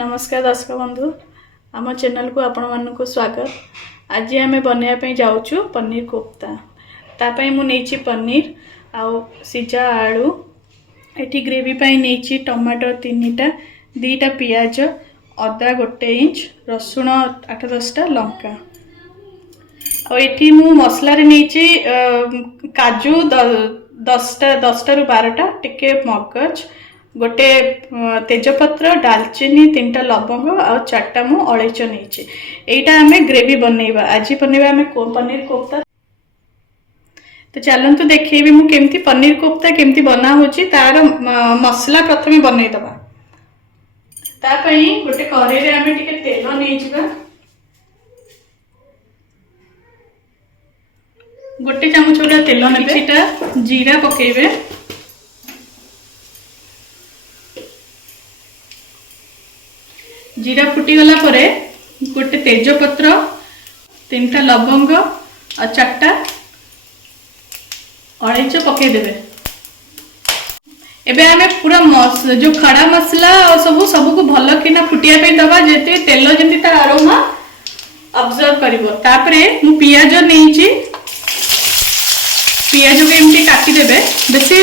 नमस्कार दर्शक बंधु आम चैनल को आपण मानक स्वागत। आज आम बनवाई जाऊँ पनीर कोफ्ता। तापाई मु नहीं पनीर आउ सीजा आलू एटी ग्रेवी पाई नहीं टमाटर 3टा 2टा पियाज अदा 1 इंच रसुण 8-10टा लंका आठी मु मसला नहीं काजू 10टा 12टा टिके मगज गोटे तेजपत्र डालचीनी 3टा लवंग और 4टा मु अलैच नहीं एटा आमे ग्रेवी बनैबा। आज बनैबा आमे पनीर कोफ्ता। तो चलंतु देखिए मु केमती पनीर कोफ्ता केमती बना होची तार मसला प्रथमे बनै दबा। ता पई गोटे कढ़ाई रे आमे टिके तेल नै जिबा। गोटे चामच वाला तेल नेबे जीरा पकेबे जीरा फुटी गला परे गोटे तेजपत्र 3टा लवंग और 4टा अलैच पकईदेवे। एबे आमे पूरा जो खड़ा मसला और सब को भल किना फुटिया पे दबा जेते तेल जंती तार अरोमा ऑब्जर्व करिवो। तापरे मु पियाज नेइची पियाज को एमती काटी देबे। बेसी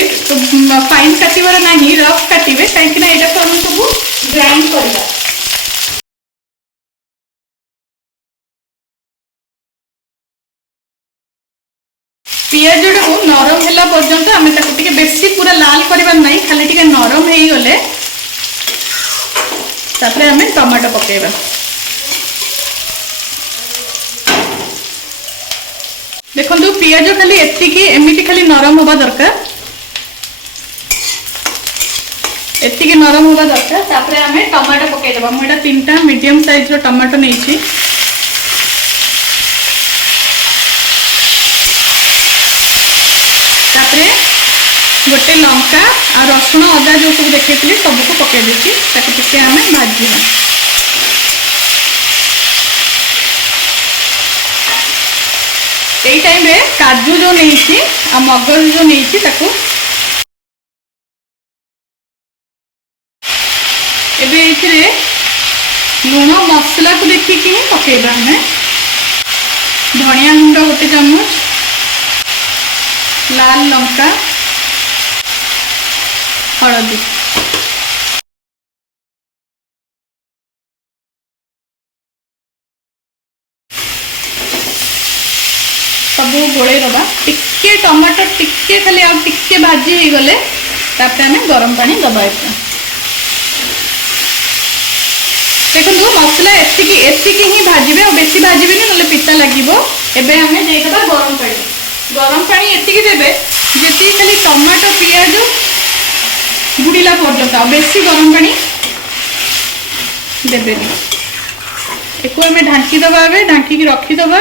फाइन काटिबार नाही रफ काटिबे काहे ना एटा तो हम सब ग्राइंड करबा। पियाज को नरम होला पर्यंत आमे ताको टिके बेसी पूरा लाल करबा नहीं खाली टिके नरम हेई गले तापरे आमे टमाटो पकेबा। देखंतु पियाज खाली एतिकी एमिति खाली नरम होबा दरकार एतिकी नरम होबा दरकार। तापरे आमे टमाटो पकेदेबा। मु एटा 3टा मीडियम साइज रो टमाटो नेइछि। गोटे लंका आ रसुण अदा जो सब देखी सबको पकई देती टे आम भाजा। यही टाइम रे काजू जो नहीं आ मगज जो नहीं ताकू एबे लुण मसला को देखिकी पकेबा। हमें धनिया गुंड 1 चामच लाल लंका हलदी सब गोले दबा। टिके टमाटर टिके खाली आ टिके भाजी हो गले तापर हमें गरम पानी दबा। देखो मसला एतिकी ही भाजबे और बेसी भाजबे नहीं पिता लगिवो। एबे हमें देइबा गरम पानी एतिकी देबे जेती खाली टमाटो पियाज बुड़ीला पर्यंत बेसी गरम पानी देबे। एको हमें ढांकी दबा। ढांकी रखीदबा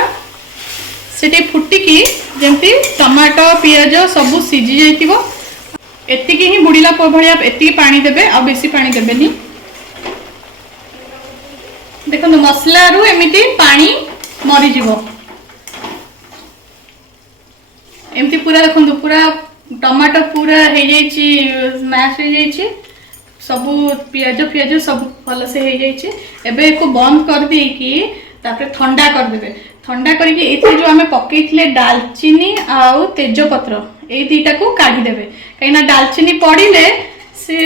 से फुटिकी जमती टमाटो पियाज सब सीझी जाइतिबो। एतिकी ही बुड़ीला भाया एतिकी पानी देबे आ बेसी पानी देबेनी। देखो मसला रु एमिति पानी मरी जीवो एमती पूरा। देखो पूरा टमाटो पूरा हो स्मैश हो सब पियाज फियाज सब भल से हो। एबे को बंद कर देकी तापर ठंडा कर देबे। ठंडा करके एथि जो हमें पकईथिले दालचीनी आउ तेजपत्र ए दीटा को काढ़ी देबे। कहिना दालचीनी पड़िले से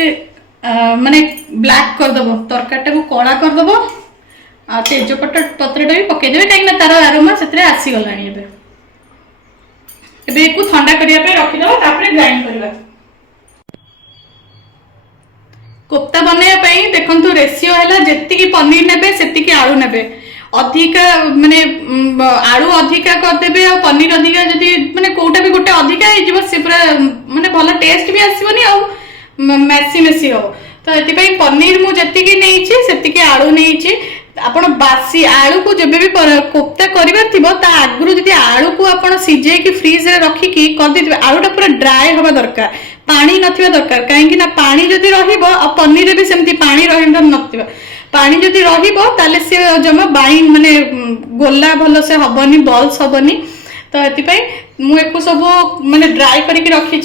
माने ब्लैक कर दबो तरकारीटा को कला कर दबो आ तेजपत्र पत्रटा भी पकई देबे कहिना तार अरोमा सेतरे आसी गलानी। एबे को ठंडा करिया पे रखि दबा तापर ग्राइंड करबा। कोफ्ता बनाया पई देखंतु रेशियो हैला जेतिकी पनीर नेबे सेतिकी आलू नेबे। अधिका माने आलू अधिका कर देबे और पनीर अधिका जदी माने कोटा भी गोटे अधिका हे जिवो से पूरा माने भलो टेस्ट भी आसीबनी और मेसी हो। तो एति पई पनीर मु जेतिकी नेइछि सेतिकी आलू नेइछि। आपण बासी आलू को जब भी कोफ्ता करिबार थिबो ता आगुरु जदी आलू को आपण सिजे की फ्रीज रे रखिकी कर दिथिबे आलूटा पूरा ड्राई होबा दरकार पानी नथिबा दरकार। काहेकि ना पानी जदी रहिबो आ पनीर रे भी सेमती पानी रहिबा नथिबा। पानी जदी रहिबो ताले से जमा बाइन माने गोला भलो से हबनी बॉल्स हबनी। तो एति पई मुझे सब माने ड्राई करके रखी।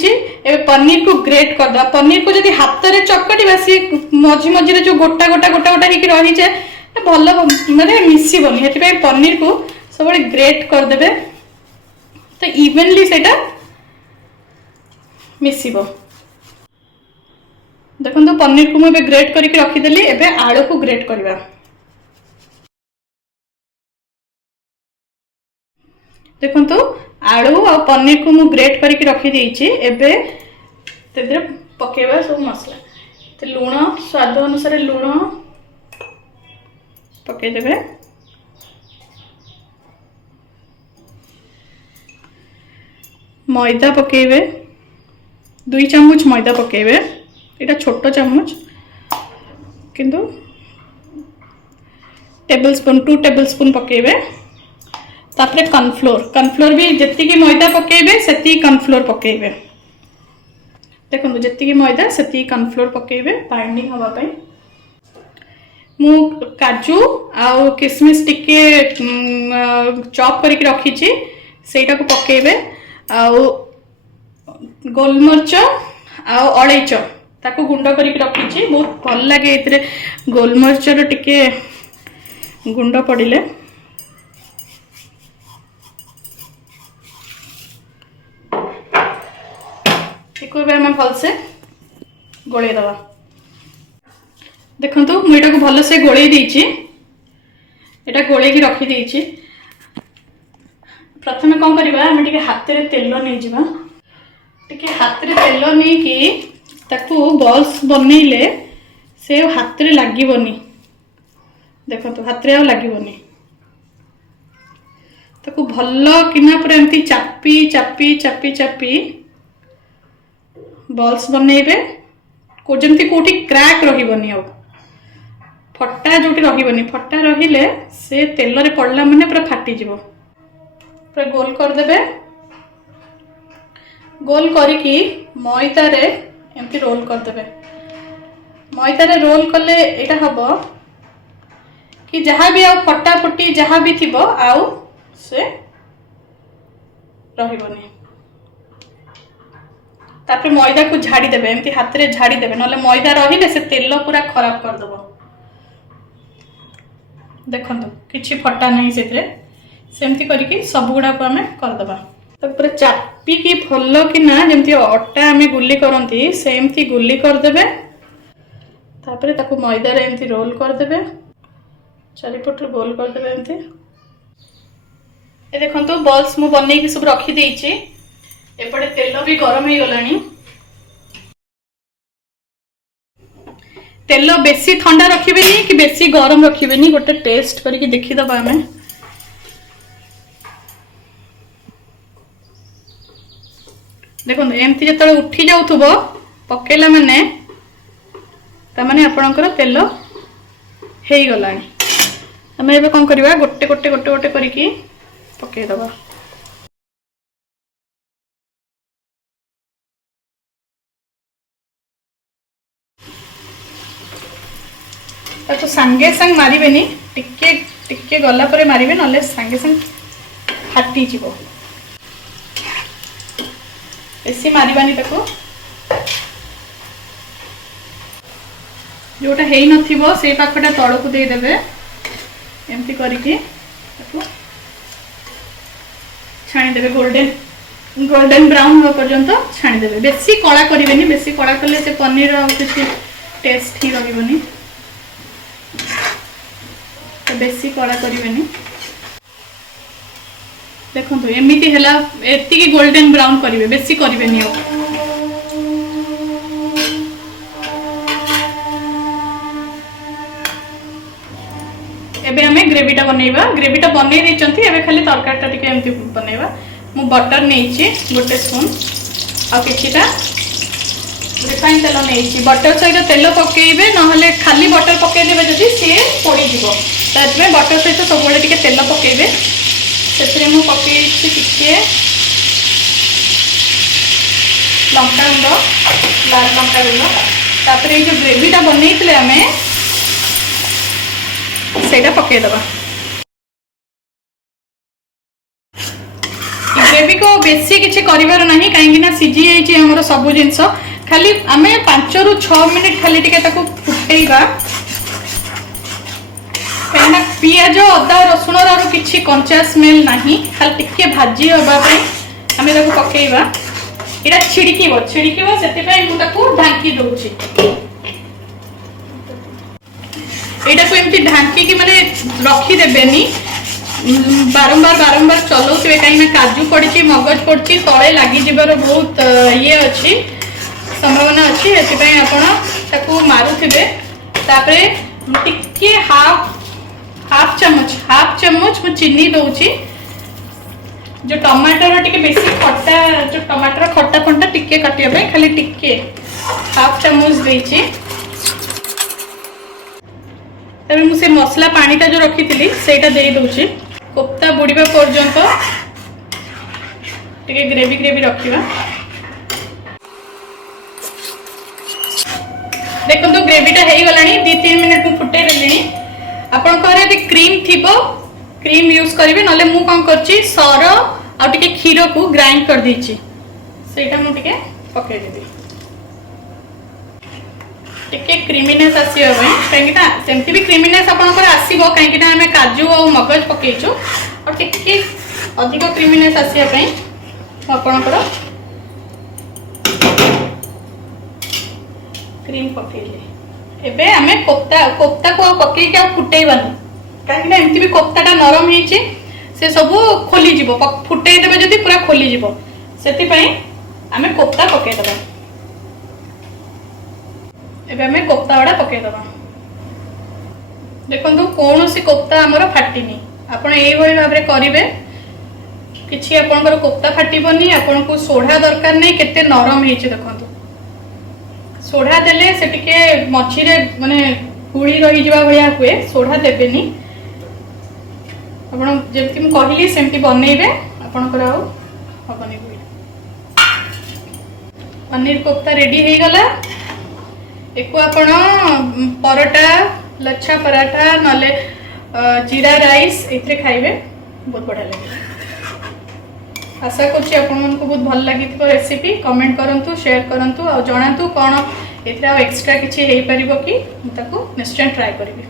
ए पनीर को ग्रेट कर दवा। पनीर को जब हाथ में चकटा सी मझी मझे जो गोटा गोटा गोटा गोटा होकर रही जाए भल माने मिसबनी से पनीर को सब ग्रेट करदे तो इवेनली सेटा मिसब। देखो पनीर को मुझे ग्रेट करके रखीदेली। एबे आलू को ग्रेट करवा। देखो आलू और पनीर को मुझे ग्रेट करके रखी देइछि। एबे तेरे पकेबा सब मसला तो लूण स्वाद अनुसार लूण पकेदेबे। मैदा पकेबे 2 चामच मैदा पकेबे। एटा छोटो चामच किंतु टेबल स्पून 2 टेबल स्पून पकेबे। तापरे कॉर्नफ्लोर भी जेतिकी मैदा पकेबे सेती कॉर्नफ्लोर पकेबे। देखो जेतिकी मैदा सेती कॉर्नफ्लोर पकेबे बाइंडिंग हवा पई। मु काजू आउ किशमिश टिके चॉप करके रखी सेटा को पकेबे। आउ गोलमर्च आउ अलैच ताको गुंड करके रखी। बहुत भल लगे इतरे गोलमर्च टिके गुंड पड़िले। भलसे गोले दवा। देखो मुझे भल से गोले देइछि। एटा गोले की रखी देइछि। प्रथम कौन करवा आम टे हाथ में तेल नहीं जावा। टे हाथ में तेल नहीं कि ताकू बॉल्स बनइले से हाथ में लागबनी। देखो हाथ में लागबनी ताकू भल किना पूरा एमती चापी चापी चापी चापी बॉल्स बनइबे। को जमती कोठी क्रैक रहिबनी आ फटा जोटी रहिबनी। फटा रहिले से तेल रे पड़ला माने पूरा फाटी जिवो। पूरा गोल कर देबे। गोल करिकी मैदा रे एमती रोल कर देबे। मैदा रे रोल कले एटा हबो कि जहाँ भी आउ फटा फुटी जहाँ भी थिबो आउ से रहिबनी। तापर मैदा को झाड़ी देबे। एमती हाथ रे झाड़ी देबे नले मैदा रहिले से तेल पूरा खराब कर दबो। देखंतु किछि फटा नहीं सेतरे सेमती करके सब गुडा को हमें कर दबा। तापर चापी की फल्लो कि ना जेमती अट्टा हमें गुल्ली करंती सेमती गुल्ली कर देबे। तापर ताको मैदा रे एमती रोल कर देबे। चारिपट गोल कर देबे एमती। ए देखंतु बॉल्स मु बनै की सब रखी देइछि। एपटे तेल भी गरम हो गलानी। तेल बेसी ठंडा रखिबेनी कि बेसी गरम रखिबेनी गोटे टेस्ट करके देखि दबा हमें। देखो एमती जतले उठी जाउथबो पकेला माने ता माने आपणकर तेल हेई गलानी। हमें एबे कोन करबा गोटे गोटे गोटे गोटे करके पके दबा। तो सांगे सांग मारिबेनी टिके टिके गला परे मारिबे नले सांगे सांग फाटी जीवो। बेसी मारिबानी ताको। जोटा हेई नथिबो से पाखटा तळ को दे देबे। एमती करके ताको छाणी देबे। गोल्डन ब्राउन हो पर्यंत छाणी देबे। बेसी कळा करिवेनी। बेसी कळा करले से पनीर किछि टेस्ट ही रहिबनी। तो बेसी कड़ा करिवेनी। देखो एमती है एति की गोल्डन ब्राउन करिवे बेसी करिवेनी। एबे हमें ग्रेवीटा बनैबा। ग्रेवीटा बनै दैचंती। एबे खाली तरकारीटा टिके एमती बनैबा। मु बटर नेइछि गोटे स्पून आ किछिटा रिफाइन तेल नहीं। बटर सहित तेल पकेबे नहले खाली बटर पकेदेबे जदि सी पोड़ी जीवो। तो बटर सहित सब टे तेल पकेबे। से मु पकेइछि टिके लंका गुंड लाल लंका गुंड। तापर ये जो ग्रेवीटा बनैथिले आमे सेटा पकेदबा। ग्रेवी को बेसी किसी करिवार नहीं कहीं ना सीझी जाइए हमर सब जिनस खाली आम 5 ରୁ 6 मिनिट खाली टिके ताको फुटेइबा कहीं पियाज अदा रसुण किसी कंचा स्मेल नहीं खाली टिके भाजी हवा आम पकेइबा इटा छिड़किबो से ढांकी दूची एटा को एमती ढांकी की माने रखी देबेनी बारंबार चलाउे कहीं काजू पड़ी मगज पड़ी तले लगी जबार बहुत ये अच्छी संभावना अच्छी आपको मारुथिबे तापरे टिके हाफ चम्मच मु चीनी दउची जो टमाटर टिके बेसी खट्टा जो टमाटर खट्टा फंटा टिके काटिया पे खाली टिके हाफ चम्मच देची तबे मु से मसला पानीटा जो रखी थी सेटा दे दउची कोफ्ता बुड़ीबा पर्यंत टिके ग्रेवी रखिबा देखो तो ग्रेवीटा हो गलानी 2-3 मिनिट मु फुटे देलिनी आपन करे यदि क्रीम थिबो क्रीम यूज करिवे नले मु कोन करची सर आ टिके खीर को ग्राइंड कर दीची सेटा मु टिके पके देबी टिके क्रीमीनेस आसीबा कहीं सेमती भी क्रीमीनेस आपनकर आसीबो कहीं आमे काजू और मगज पकेइचो और टिके अधिक क्रीमीनेस आसीबा आपनकर क्रीम पकेइले एबे आमे कोफ्ता को पकेइ के फुटेइबानी कहीं एमती भी कोफ्ताटा नरम होइची से सब खोली जीवो फुटेइ देबे जदी पूरा खोली जीवो सेति पई आमे कोफ्ता पकेइ देबा एबे हमें कोफ्ता वाला पके दबा देखंतु कौन सी कोफ्ता हमर फाटिनी आपण एई भली भाबरे करिवे किछि आपनकर कोफ्ता फाटिबनी आपन को सोढा दरकार नै केते नरम हेछि देखंतु सोढा देले से टिके मछी रे माने गुळी रही जबा भलिया हुए सोढा देबेनी आपण जेमति म कहिली सेमति बनेइबे आपनकर आ हबनी गुळी पनीर कोफ्ता रेडी हे गला एको आपण परोटा लच्छा पराठा नले जीरा राइस एथरे खाइबे बहुत बढ़िया लगे आशा करछि आपण मन को बहुत भल लागि थो रेसिपी कमेंट करंतु शेयर करंतु और जणातु कोन एथरा एक्स्ट्रा किछि हेइ परिबो कि ताको निश्चय ट्राई करिबे।